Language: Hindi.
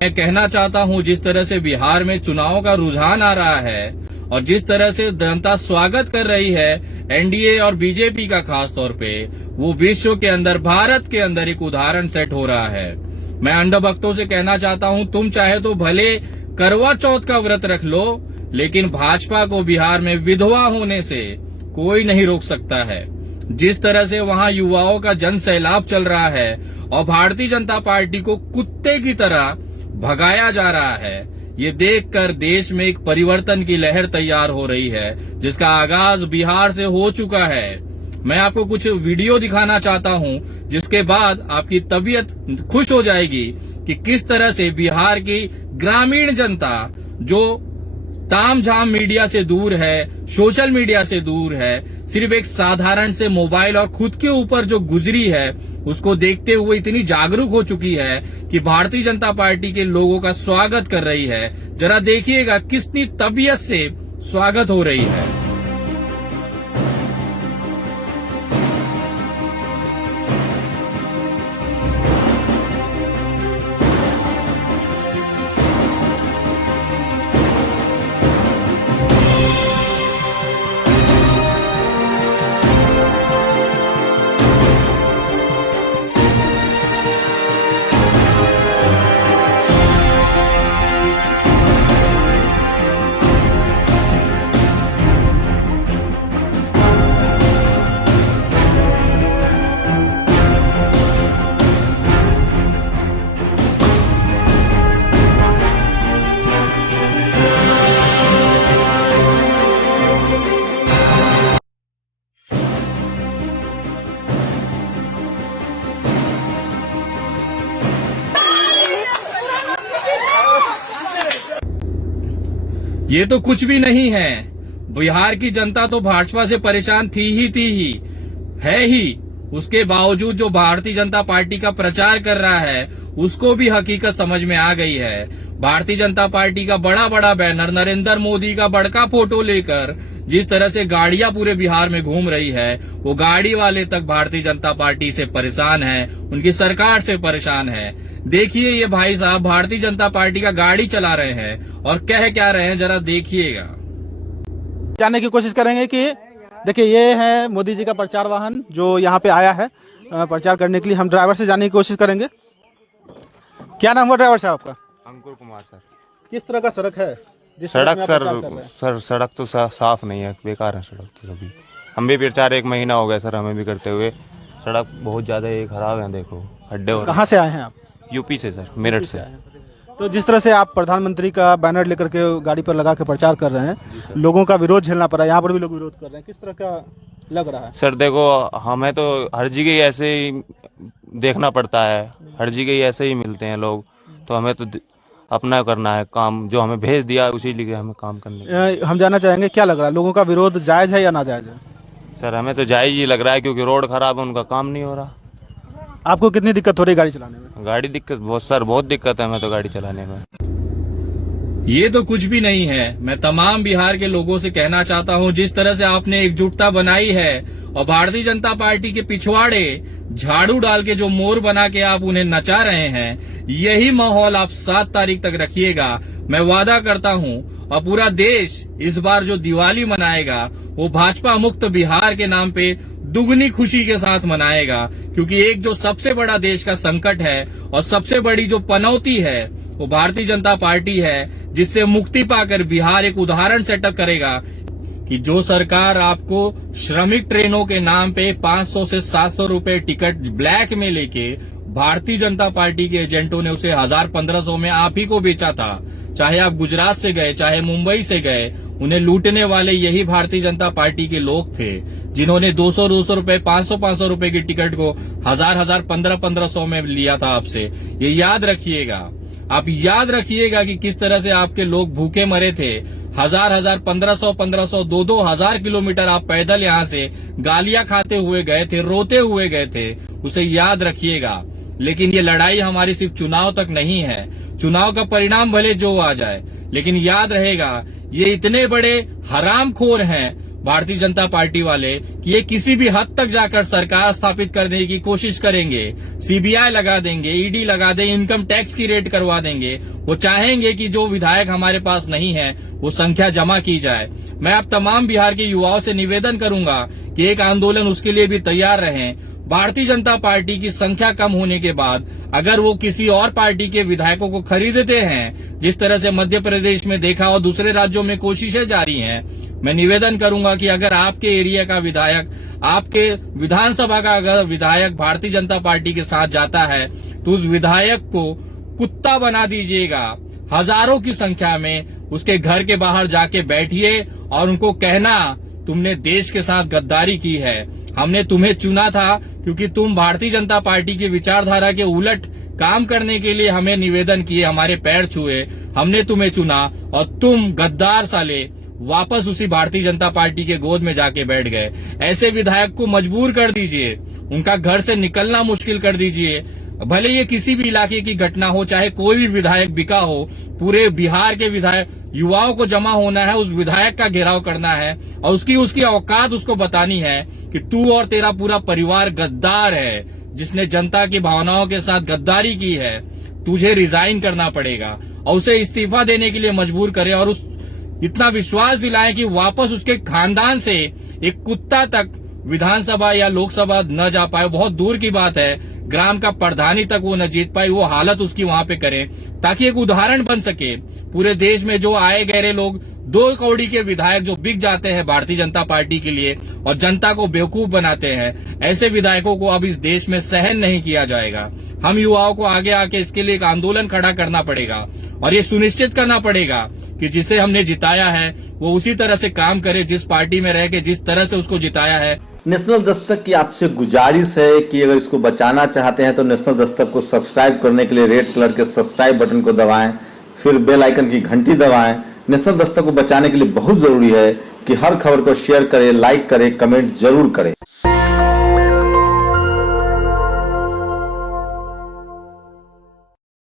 मैं कहना चाहता हूं, जिस तरह से बिहार में चुनाव का रुझान आ रहा है और जिस तरह से जनता स्वागत कर रही है एनडीए और बीजेपी का, खास तौर पे वो विश्व के अंदर, भारत के अंदर एक उदाहरण सेट हो रहा है। मैं अंधभक्तों से कहना चाहता हूं, तुम चाहे तो भले करवा चौथ का व्रत रख लो, लेकिन भाजपा को बिहार में विधवा होने से कोई नहीं रोक सकता है। जिस तरह से वहां युवाओं का जन सैलाब चल रहा है और भारतीय जनता पार्टी को कुत्ते की तरह भगाया जा रहा है, ये देखकर देश में एक परिवर्तन की लहर तैयार हो रही है, जिसका आगाज बिहार से हो चुका है। मैं आपको कुछ वीडियो दिखाना चाहता हूं, जिसके बाद आपकी तबीयत खुश हो जाएगी कि किस तरह से बिहार की ग्रामीण जनता, जो तामझाम मीडिया से दूर है, सोशल मीडिया से दूर है, सिर्फ एक साधारण से मोबाइल और खुद के ऊपर जो गुजरी है उसको देखते हुए इतनी जागरूक हो चुकी है कि भारतीय जनता पार्टी के लोगों का स्वागत कर रही है। जरा देखिएगा कितनी तबीयत से स्वागत हो रही है। ये तो कुछ भी नहीं है। बिहार की जनता तो भाजपा से परेशान थी ही है ही। उसके बावजूद जो भारतीय जनता पार्टी का प्रचार कर रहा है उसको भी हकीकत समझ में आ गई है। भारतीय जनता पार्टी का बड़ा बड़ा बैनर, नरेंद्र मोदी का बड़का फोटो लेकर जिस तरह से गाड़ियां पूरे बिहार में घूम रही है, वो गाड़ी वाले तक भारतीय जनता पार्टी से परेशान है, उनकी सरकार से परेशान है। देखिए ये भाई साहब भारतीय जनता पार्टी का गाड़ी चला रहे हैं और कह क्या रहे हैं, जरा देखिएगा। जानने की कोशिश करेंगे कि देखिए ये है मोदी जी का प्रचार वाहन जो यहाँ पे आया है प्रचार करने के लिए। हम ड्राइवर से जानने की कोशिश करेंगे। क्या नाम हुआ ड्राइवर साहब आपका? अंकुर कुमार सर। किस तरह का सड़क है? सड़क सर सड़क तो साफ नहीं है, बेकार है सड़क तो। सभी हम भी प्रचार 1 महीना हो गया सर हमें भी करते हुए। सड़क बहुत ज्यादा खराब है, देखो खड्डे हो। कहाँ से आए हैं आप? यूपी से सर, मेरठ से। तो जिस तरह से आप प्रधानमंत्री का बैनर लेकर के गाड़ी पर लगा के प्रचार कर रहे हैं, लोगों का विरोध झेलना पड़ा, यहाँ पर भी लोग विरोध कर रहे हैं, किस तरह का लग रहा है? सर देखो हमें तो हर जगह ऐसे ही देखना पड़ता है, हर जगह ऐसे ही मिलते हैं लोग, तो हमें तो अपना करना है काम, जो हमें भेज दिया उसी लिए हमें काम करने। हम जानना चाहेंगे क्या लग रहा है, लोगों का विरोध जायज है या नाजायज है? सर हमें तो जायज ही लग रहा है, क्योंकि रोड खराब है, उनका काम नहीं हो रहा। आपको कितनी दिक्कत हो रही है गाड़ी चलाने में? गाड़ी दिक्कत बहुत सर, बहुत दिक्कत है हमें तो गाड़ी चलाने में। ये तो कुछ भी नहीं है। मैं तमाम बिहार के लोगों से कहना चाहता हूं, जिस तरह से आपने एकजुटता बनाई है और भारतीय जनता पार्टी के पिछवाड़े झाड़ू डाल के जो मोर बना के आप उन्हें नचा रहे हैं, यही माहौल आप 7 तारीख तक रखिएगा। मैं वादा करता हूं और पूरा देश इस बार जो दिवाली मनाएगा वो भाजपा मुक्त बिहार के नाम पे दुगनी खुशी के साथ मनाएगा, क्योंकि एक जो सबसे बड़ा देश का संकट है और सबसे बड़ी जो पनौती है वो भारतीय जनता पार्टी है, जिससे मुक्ति पाकर बिहार एक उदाहरण सेटअप करेगा कि जो सरकार आपको श्रमिक ट्रेनों के नाम पे 500 से 700 रुपए टिकट ब्लैक में लेके, भारतीय जनता पार्टी के एजेंटों ने उसे 1000-1500 में आप ही को बेचा था। चाहे आप गुजरात से गए, चाहे मुंबई से गए, उन्हें लूटने वाले यही भारतीय जनता पार्टी के लोग थे, जिन्होंने 200 रुपए, 500 रुपए की टिकट को 1000 1500 में लिया था आपसे। ये याद रखिएगा। आप याद रखिएगा कि किस तरह से आपके लोग भूखे मरे थे। 1000 1500 2-2000 किलोमीटर आप पैदल यहाँ से गालियां खाते हुए गए थे, रोते हुए गए थे, उसे याद रखिएगा। लेकिन ये लड़ाई हमारी सिर्फ चुनाव तक नहीं है। चुनाव का परिणाम भले जो आ जाए, लेकिन याद रहेगा ये इतने बड़े हरामखोर हैं, भारतीय जनता पार्टी वाले कि ये किसी भी हद तक जाकर सरकार स्थापित करने की कोशिश करेंगे, सीबीआई लगा देंगे, ईडी लगा देंगे, इनकम टैक्स की रेड करवा देंगे। वो चाहेंगे कि जो विधायक हमारे पास नहीं है वो संख्या जमा की जाए। मैं अब तमाम बिहार के युवाओं से निवेदन करूंगा कि एक आंदोलन उसके लिए भी तैयार रहें। भारतीय जनता पार्टी की संख्या कम होने के बाद अगर वो किसी और पार्टी के विधायकों को खरीदते हैं, जिस तरह से मध्य प्रदेश में देखा और दूसरे राज्यों में कोशिशें जारी हैं, मैं निवेदन करूंगा कि अगर आपके एरिया का विधायक, आपके विधानसभा का अगर विधायक भारतीय जनता पार्टी के साथ जाता है तो उस विधायक को कुत्ता बना दीजिएगा। हजारों की संख्या में उसके घर के बाहर जाके बैठिए और उनको कहना तुमने देश के साथ गद्दारी की है। हमने तुम्हें चुना था क्योंकि तुम भारतीय जनता पार्टी की विचारधारा के उलट काम करने के लिए हमें निवेदन किए, हमारे पैर छुए, हमने तुम्हें चुना और तुम गद्दार साले वापस उसी भारतीय जनता पार्टी के गोद में जाके बैठ गए। ऐसे विधायक को मजबूर कर दीजिए, उनका घर से निकलना मुश्किल कर दीजिए। भले ये किसी भी इलाके की घटना हो, चाहे कोई भी विधायक बिका हो, पूरे बिहार के विधायक युवाओं को जमा होना है, उस विधायक का घेराव करना है और उसकी औकात उसको बतानी है कि तू और तेरा पूरा परिवार गद्दार है, जिसने जनता की भावनाओं के साथ गद्दारी की है। तुझे रिजाइन करना पड़ेगा और उसे इस्तीफा देने के लिए मजबूर करें और उस इतना विश्वास दिलाएं कि वापस उसके खानदान से एक कुत्ता तक विधानसभा या लोकसभा न जा पाए। बहुत दूर की बात है, ग्राम का प्रधानी तक वो न जीत पाई। वो हालत उसकी वहां पे करें ताकि एक उदाहरण बन सके पूरे देश में। जो आए गहरे लोग, 2 कौड़ी के विधायक जो बिक जाते हैं भारतीय जनता पार्टी के लिए और जनता को बेवकूफ बनाते हैं, ऐसे विधायकों को अब इस देश में सहन नहीं किया जाएगा। हम युवाओं को आगे आके इसके लिए एक आंदोलन खड़ा करना पड़ेगा और ये सुनिश्चित करना पड़ेगा कि जिसे हमने जिताया है वो उसी तरह से काम करे, जिस पार्टी में रह के जिस तरह से उसको जिताया है। नेशनल दस्तक की आपसे गुजारिश है कि अगर इसको बचाना चाहते हैं तो नेशनल दस्तक को सब्सक्राइब करने के लिए रेड कलर के सब्सक्राइब बटन को दबाएं, फिर बेल आइकन की घंटी दबाएं। नेशनल दस्तक को बचाने के लिए बहुत जरूरी है कि हर खबर को शेयर करें, लाइक करें, कमेंट जरूर करें।